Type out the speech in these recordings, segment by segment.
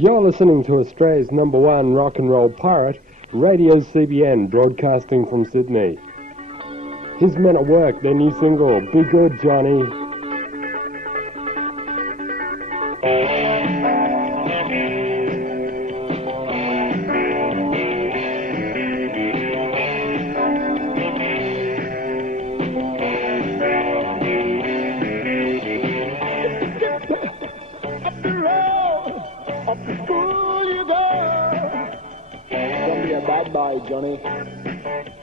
You're listening to Australia's #1 rock and roll pirate, Radio CBN, broadcasting from Sydney. His Men at Work, their new single, Be Good, Johnny. Johnny,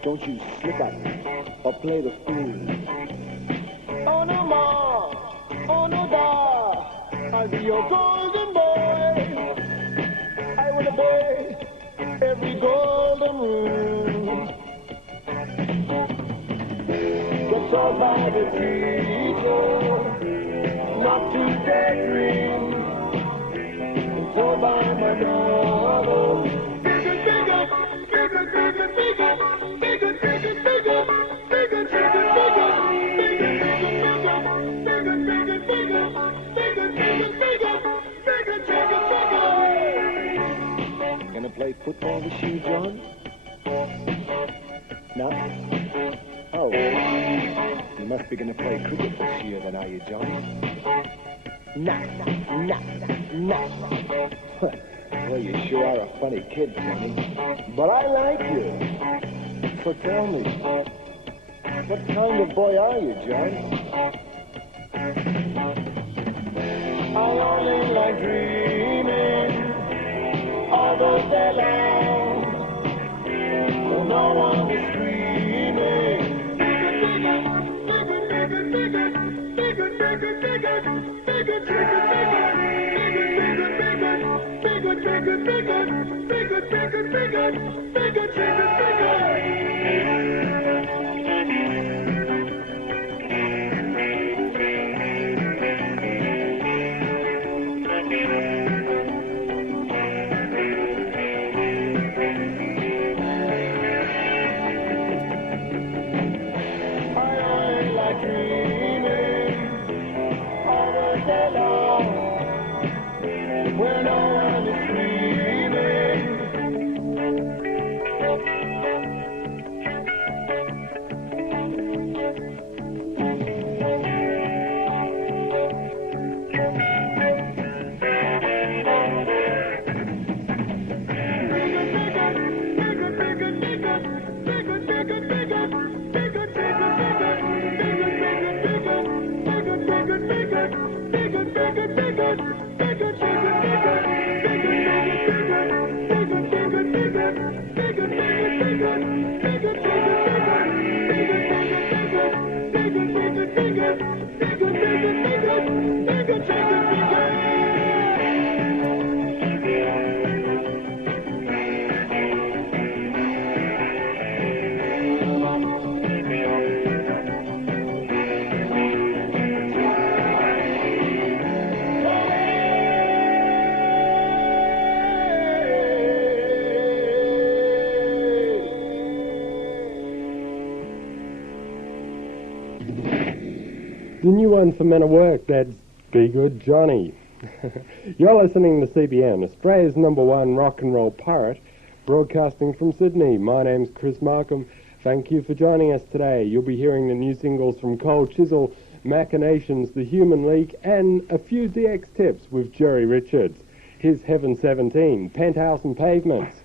don't you slip up or play the fool. Oh no more, oh no da, I'll be your golden boy. I will obey every golden rule. Get told by the teacher not to daydream. Get told by my mother. Gonna play football this year, John? No? Oh, you must be gonna play cricket this year then, are you, Johnny? Nah. Well, you sure are a funny kid, Johnny. But I like you. So tell me, what kind of boy are you, John? I only like dreaming all those day long, when no one is screaming. The new one for Men at Work, that's Be Good, Johnny. You're listening to CBN, Australia's #1 rock and roll pirate, broadcasting from Sydney. My name's Chris Markham. Thank you for joining us today. You'll be hearing the new singles from Cold Chisel, Machinations, The Human League, and a few DX tips with Jerry Richards. Here's Heaven 17, Penthouse and Pavements.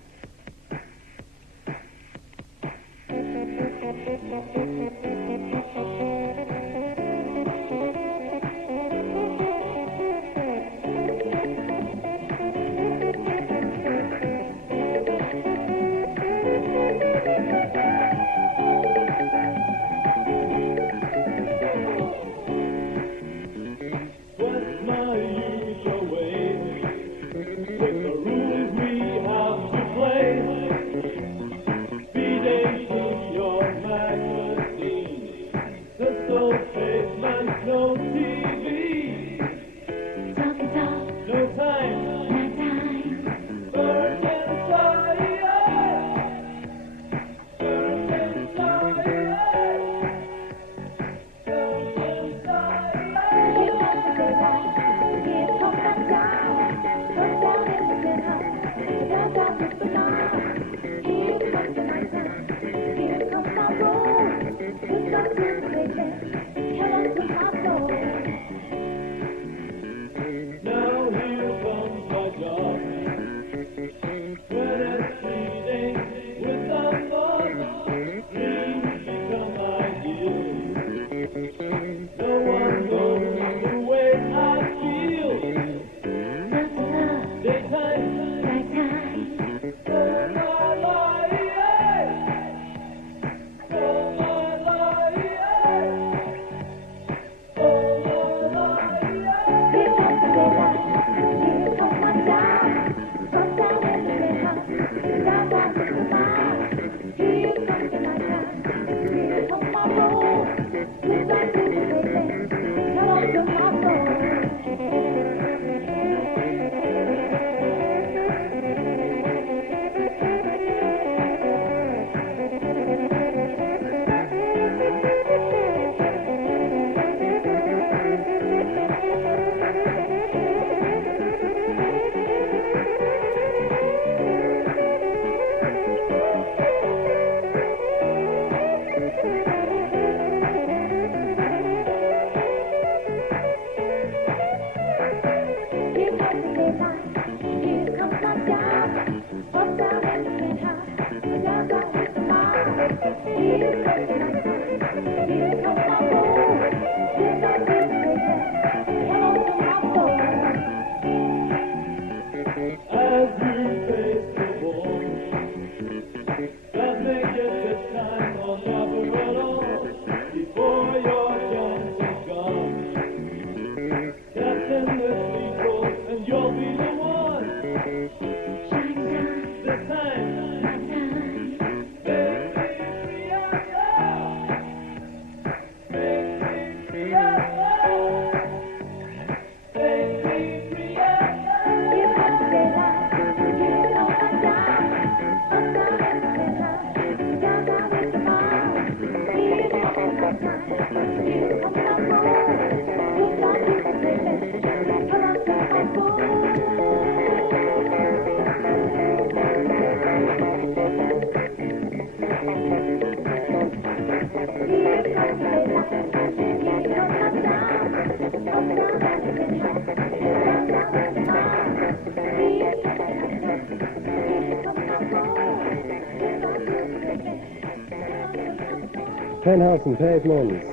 Penthouse and Pavements.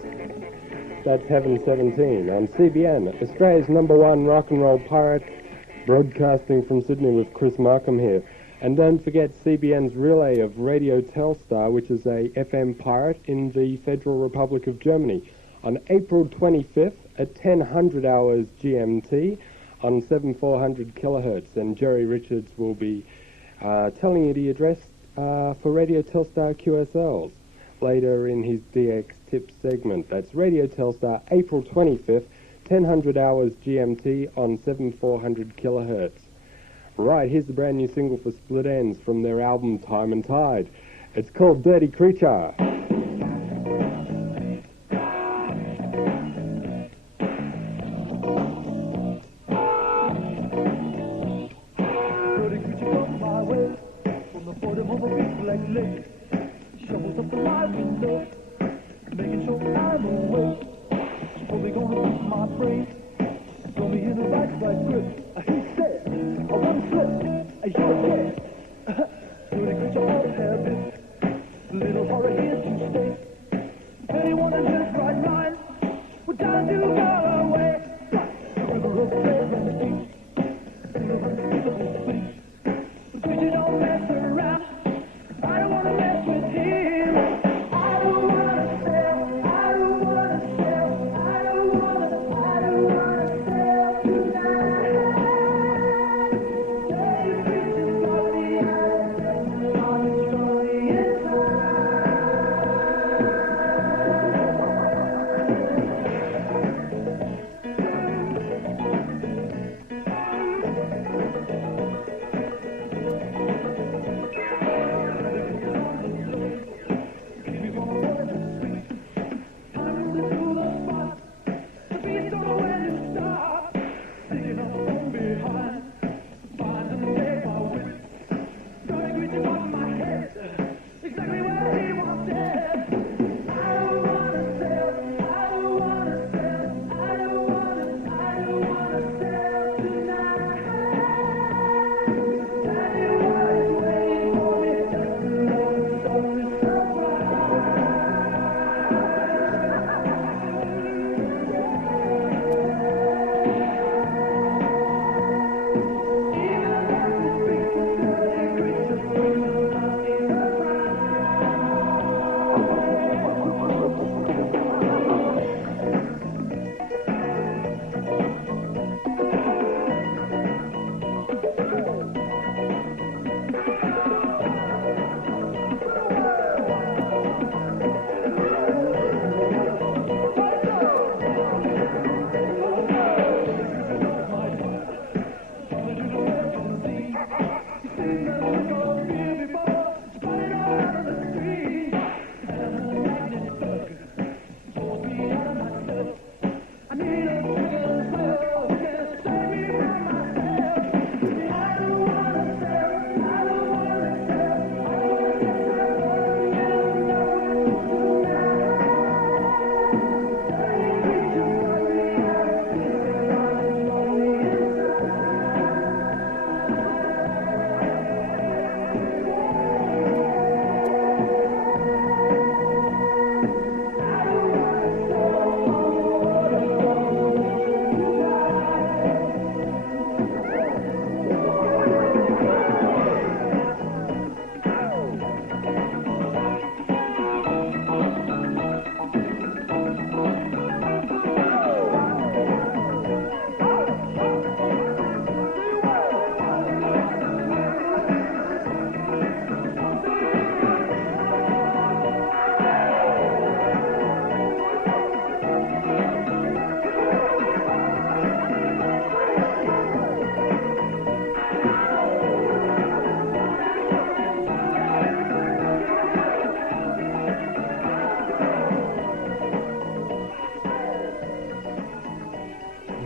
That's Heaven 17 on CBN, Australia's number one rock and roll pirate, broadcasting from Sydney with Chris Markham here. And don't forget CBN's relay of Radio Telstar, which is a FM pirate in the Federal Republic of Germany, on April 25th at 1000 hours GMT on 7400 kilohertz. And Jerry Richards will be telling you the address for Radio Telstar QSLs later in his DX Tips segment. That's Radio Telstar, April 25th, 1000 hours GMT on 7400 kilohertz. Right, here's the brand new single for Split Ends from their album Time and Tide. It's called Dirty Creature. Shovels up the my window, making sure I'm awake. She's probably gonna beat my brain, throw me in a right grip. He said, I want to slip, you're dead. Dirty creature of habit, little horror here to stay. If anyone in his right mind would die to go away, the river of prayer and the deep, in the unspeakable sleep. The creature don't mess around. I don't wanna mess with him. I don't wanna sell. I don't wanna sell. I don't wanna sell tonight. Dirty creatures got me out on the story inside.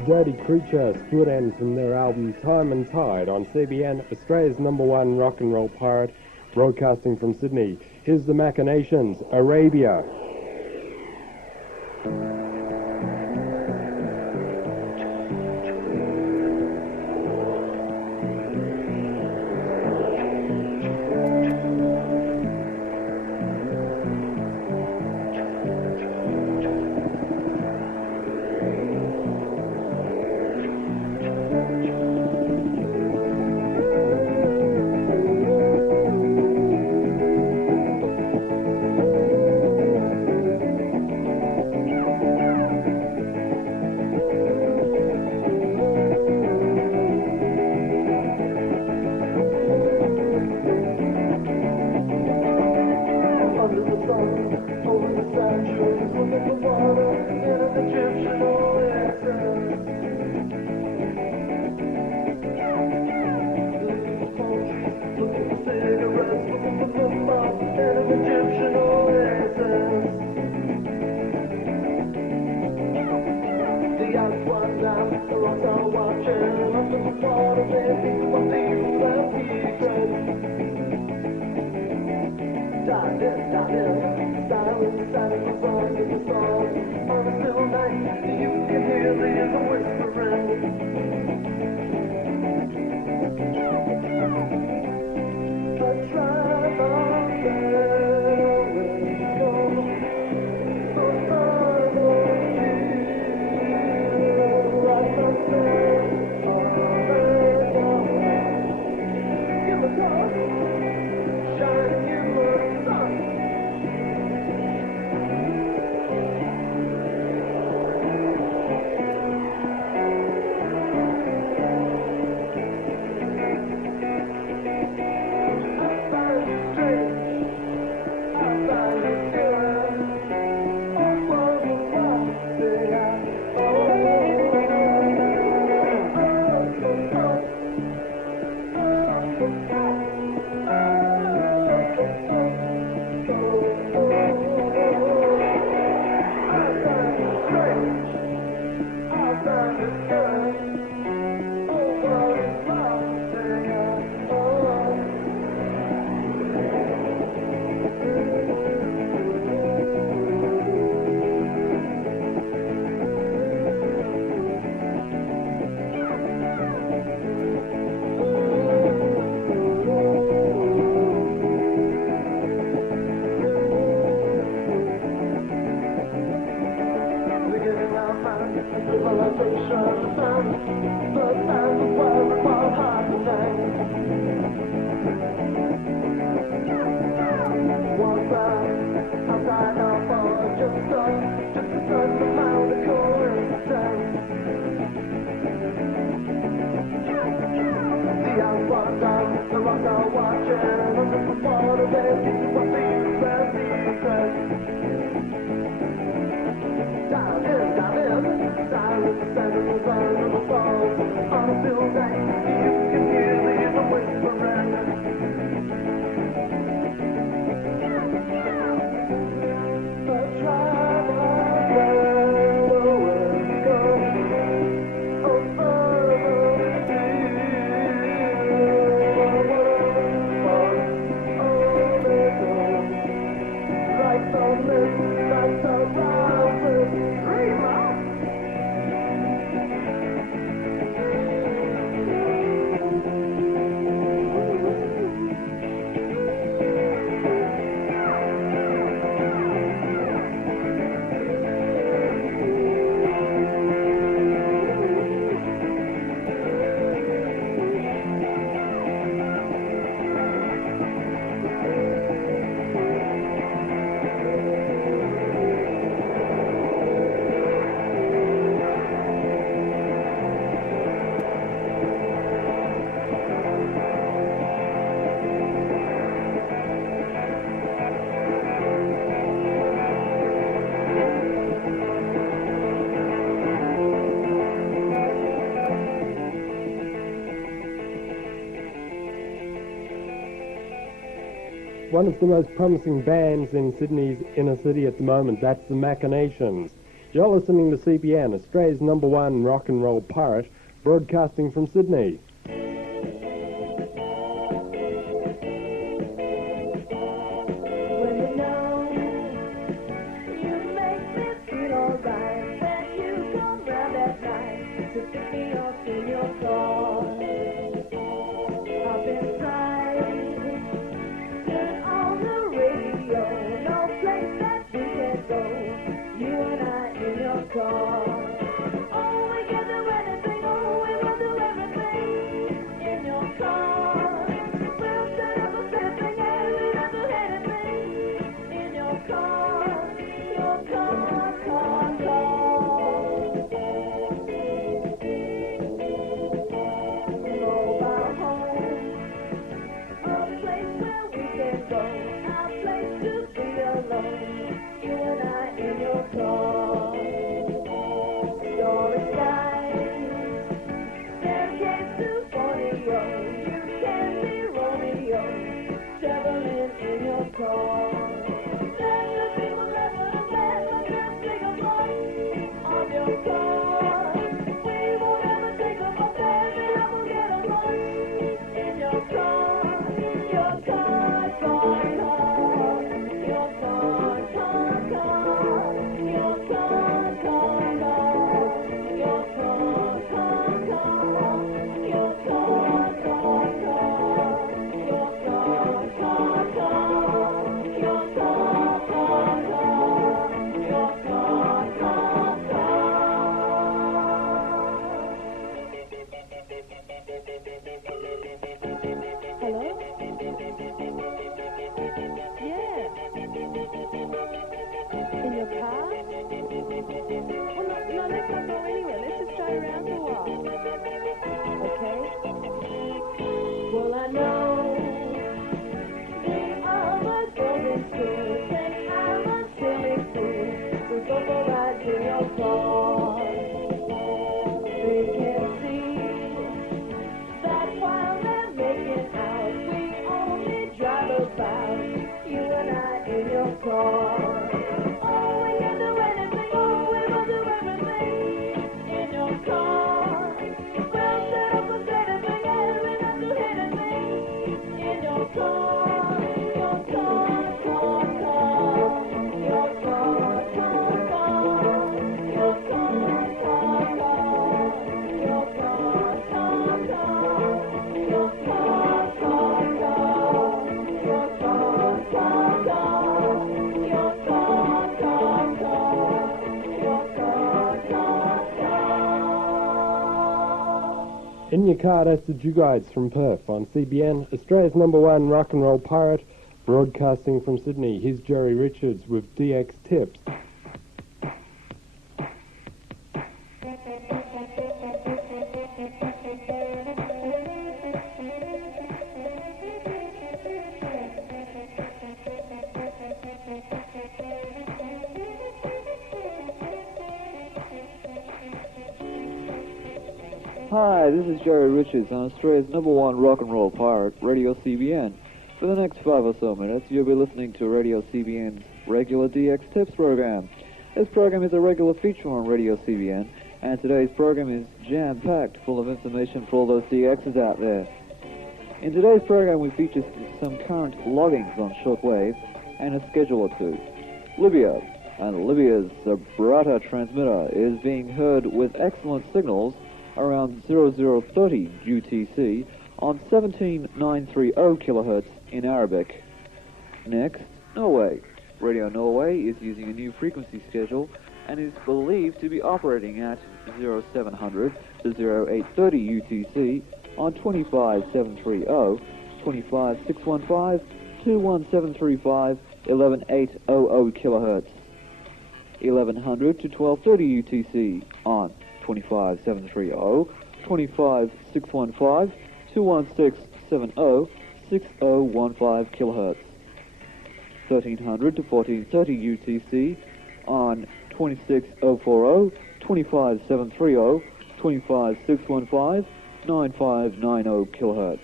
Dirty Creature, Split Ends from their album Time and Tide on CBN, Australia's number one rock and roll pirate, broadcasting from Sydney. Here's the Machinations, Arabia. One of the most promising bands in Sydney's inner city at the moment, that's the Machinations. You're listening to CBN, Australia's #1 rock and roll pirate, broadcasting from Sydney. Oh, we can do anything, oh, we will do everything. Okay? Well, I know the other girls in school think I'm a silly fool to go for rides in your car. They can't see that while they're making out, we only drive about, you and I in your car. Oh, we can do anything, oh, we will do everything in your car. We'll set up a steady thing, and we don't do anything in your car. Your car, car, car. Your car, car, car. Your car, car, car. Your car, car, car. Your car, car, car. Your car, car, car. Your car, car, car. Your car, car, car. In your car, that's the Juguides from Perth on CBN, Australia's number one rock and roll pirate, broadcasting from Sydney. Here's Jerry Richards with DX Tips. Hi, this is Jerry Richards on Australia's number one rock and roll pirate, Radio CBN. For the next 5 or so minutes, you'll be listening to Radio CBN's regular DX Tips program. This program is a regular feature on Radio CBN, and today's program is jam-packed, full of information for all those DXs out there. In today's program, we feature some current loggings on Shortwave and a schedule or two. Libya, and Libya's Zabrata transmitter is being heard with excellent signals around 0030 UTC on 17930 kHz in Arabic. Next, Norway. Radio Norway is using a new frequency schedule and is believed to be operating at 0700 to 0830 UTC on 25730, 25615, 21735, 11800 kHz. 1100 to 1230 UTC on 25730, 25615, 21670, 6015 kHz. 1300 to 1430 UTC on 26040, 25730, 25615, 9590 kHz.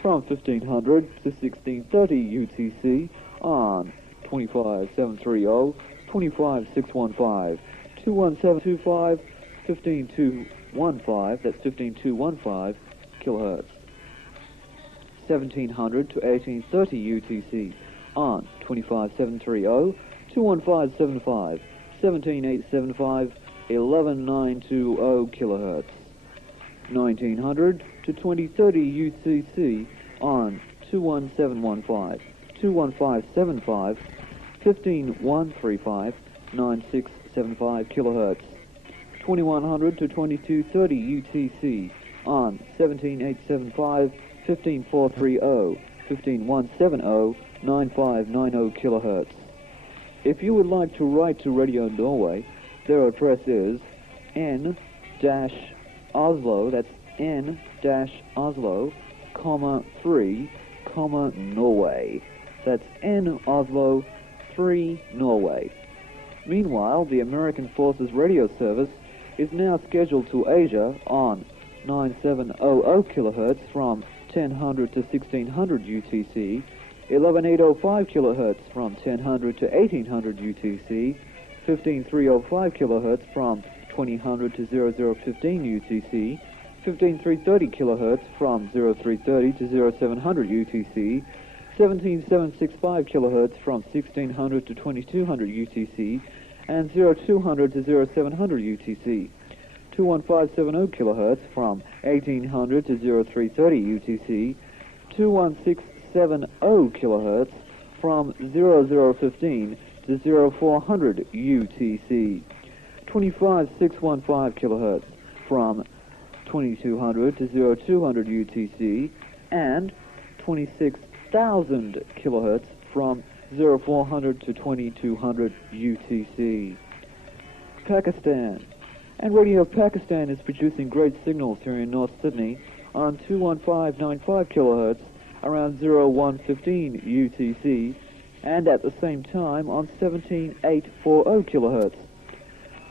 From 1500 to 1630 UTC on 25730, 25615, 21725, 15215, that's 15215 kHz. 1700 to 1830 UTC on 25730, 21575, 17875, 11920 kHz. 1900 to 2030 UTC on 21715, 21575, 15135, 9675 kHz. 2100 to 2230 UTC on 17875, 15430, 15170, 9590 kHz. If you would like to write to Radio Norway, their address is N-Oslo, that's N-Oslo, 3, Norway. That's N-Oslo, 3, Norway. Meanwhile, the American Forces radio service is now scheduled to Asia on 9700 kHz from 1000 to 1600 UTC, 11805 kHz from 1000 to 1800 UTC, 15305 kHz from 2000 to 0015 UTC, 15330 kHz from 0330 to 0700 UTC, 17765 kHz from 1600 to 2200 UTC, and 0200 to 0700 UTC. 21570 kHz from 1800 to 0330 UTC, 21670 kHz from 0015 to 0400 UTC, 25615 kHz from 2200 to 0200 UTC, and 26,000 kHz from 0400 to 2200 UTC. Pakistan. And Radio Pakistan is producing great signals here in North Sydney on 21595 kilohertz around 0115 UTC, and at the same time on 17840 kilohertz.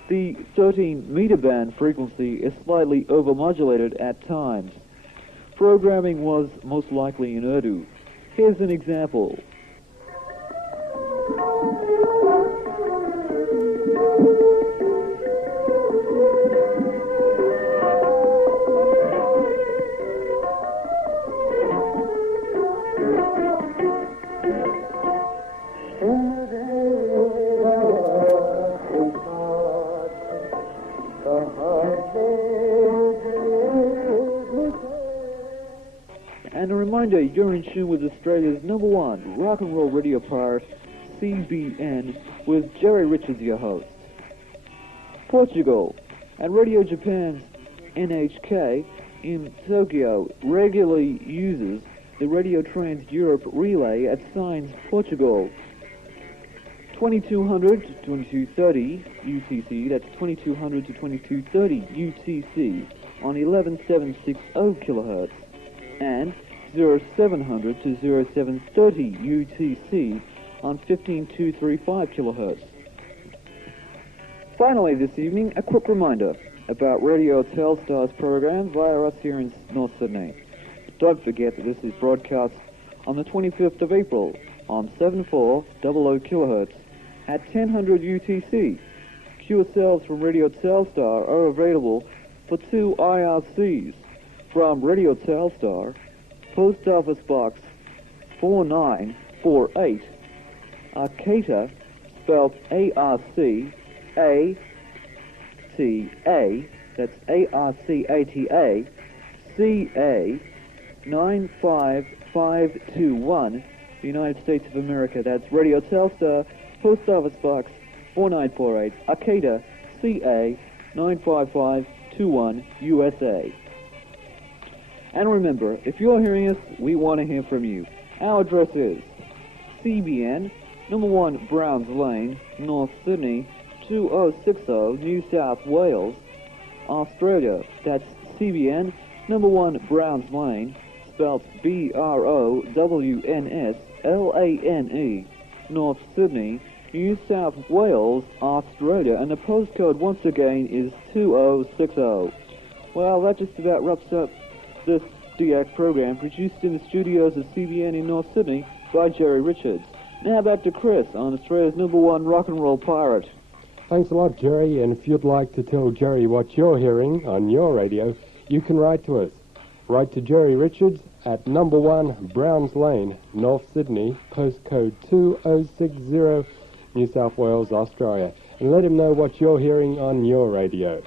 The 13-meter band frequency is slightly overmodulated at times. Programming was most likely in Urdu. Here's an example. And a reminder, you're in tune with Australia's #1 rock and roll radio pirate, CBN, with Jerry Richards, your host. Portugal and Radio Japan's NHK in Tokyo regularly uses the Radio Trans Europe relay at Sines, Portugal. 2200 to 2230 UTC, that's 2200 to 2230 UTC on 11760 kilohertz, and 0700 to 0730 UTC on 15235 kilohertz. Finally this evening, a quick reminder about Radio Telstar's program via us here in North Sydney. Don't forget that this is broadcast on the 25th of April on 7400 kilohertz at 1000 UTC. QSLs from Radio Telstar are available for 2 IRCs from Radio Telstar, Post Office Box 4948, Arcata, spelled A-R-C-A-T-A, that's A-R-C-A-T-A, C-A 95521, the United States of America. That's Radio Telstar, Post Office Box 4948, Arcata, CA 95521, USA. And remember, if you're hearing us, we want to hear from you. Our address is CBN, #1 Browns Lane, North Sydney, 2060, New South Wales, Australia. That's CBN, #1 Browns Lane, spelled BROWNSLANE, North Sydney, New South Wales, Australia, and the postcode once again is 2060. Well, that just about wraps up this DX program, produced in the studios of CBN in North Sydney by Jerry Richards. Now back to Chris on Australia's #1 rock and roll pirate. Thanks a lot, Jerry, and if you'd like to tell Jerry what you're hearing on your radio, you can write to us. Write to Jerry Richards at #1 Browns Lane, North Sydney, postcode 2060, New South Wales, Australia, and let him know what you're hearing on your radio.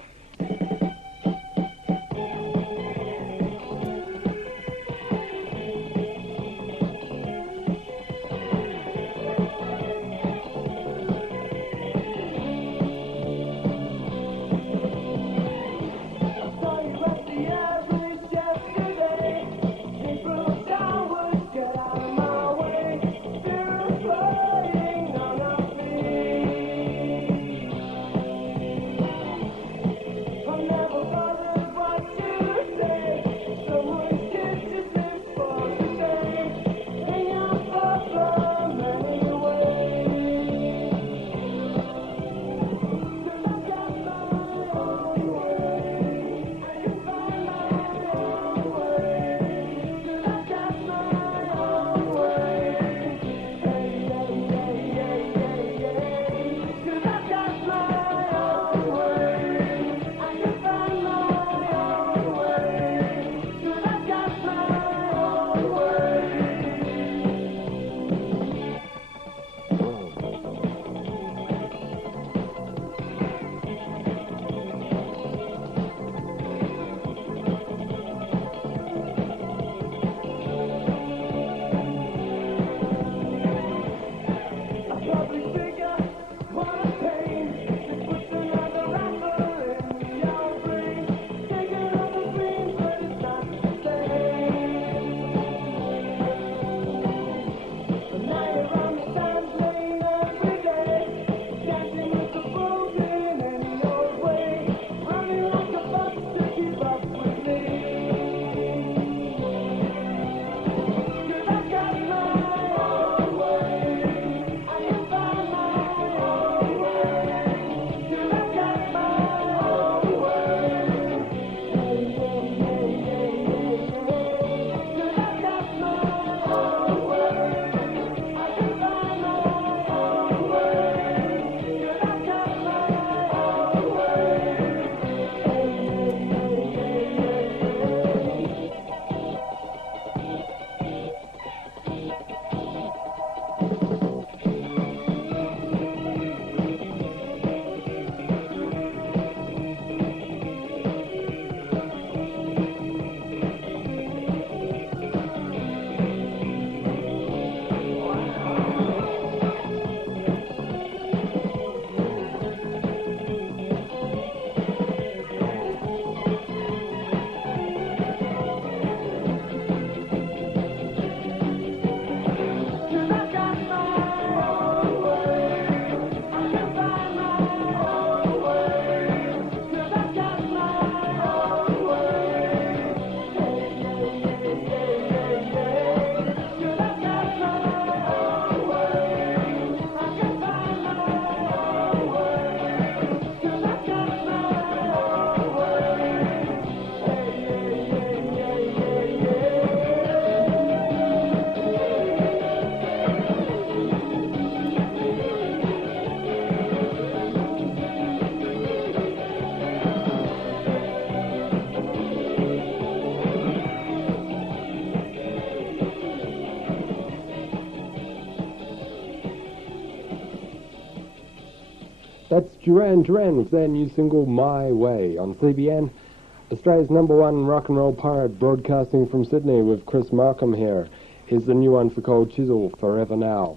Duran Duran with their new single My Way on CBN. Australia's number one rock and roll pirate, broadcasting from Sydney with Chris Markham here. Here's the new one for Cold Chisel, Forever Now.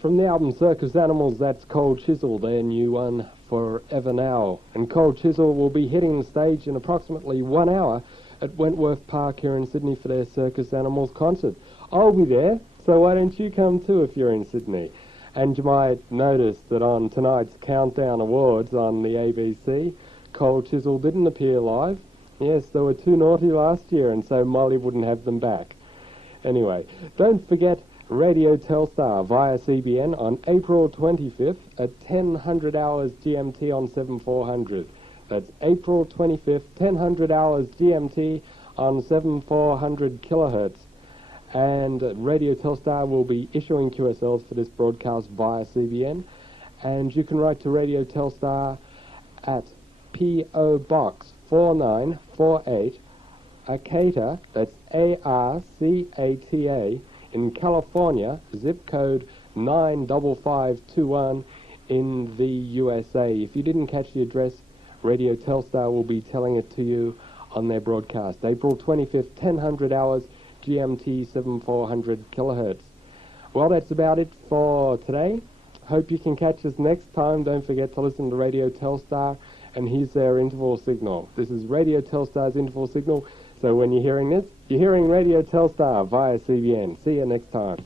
From the album Circus Animals, that's Cold Chisel, their new one, Forever Now. And Cold Chisel will be hitting the stage in approximately 1 hour at Wentworth Park here in Sydney for their Circus Animals concert. I'll be there, so why don't you come too if you're in Sydney? And you might notice that on tonight's Countdown Awards on the ABC, Cole Chisel didn't appear live. Yes, they were too naughty last year, and so Molly wouldn't have them back. Anyway, don't forget Radio Telstar via CBN on April 25th at 1000 hours GMT on 7400. That's April 25th, 1000 hours GMT on 7400 kilohertz. And Radio Telstar will be issuing QSLs for this broadcast via CBN. And you can write to Radio Telstar at P.O. Box 4948, Arcata, that's Arcata, in California, zip code 95521 in the USA. If you didn't catch the address, Radio Telstar will be telling it to you on their broadcast. April 25th, 1000 hours, GMT 7400 kilohertz. Well, that's about it for today. Hope you can catch us next time. Don't forget to listen to Radio Telstar, and here's their interval signal. This is Radio Telstar's interval signal. So when you're hearing this, you're hearing Radio Telstar via CBN. See you next time.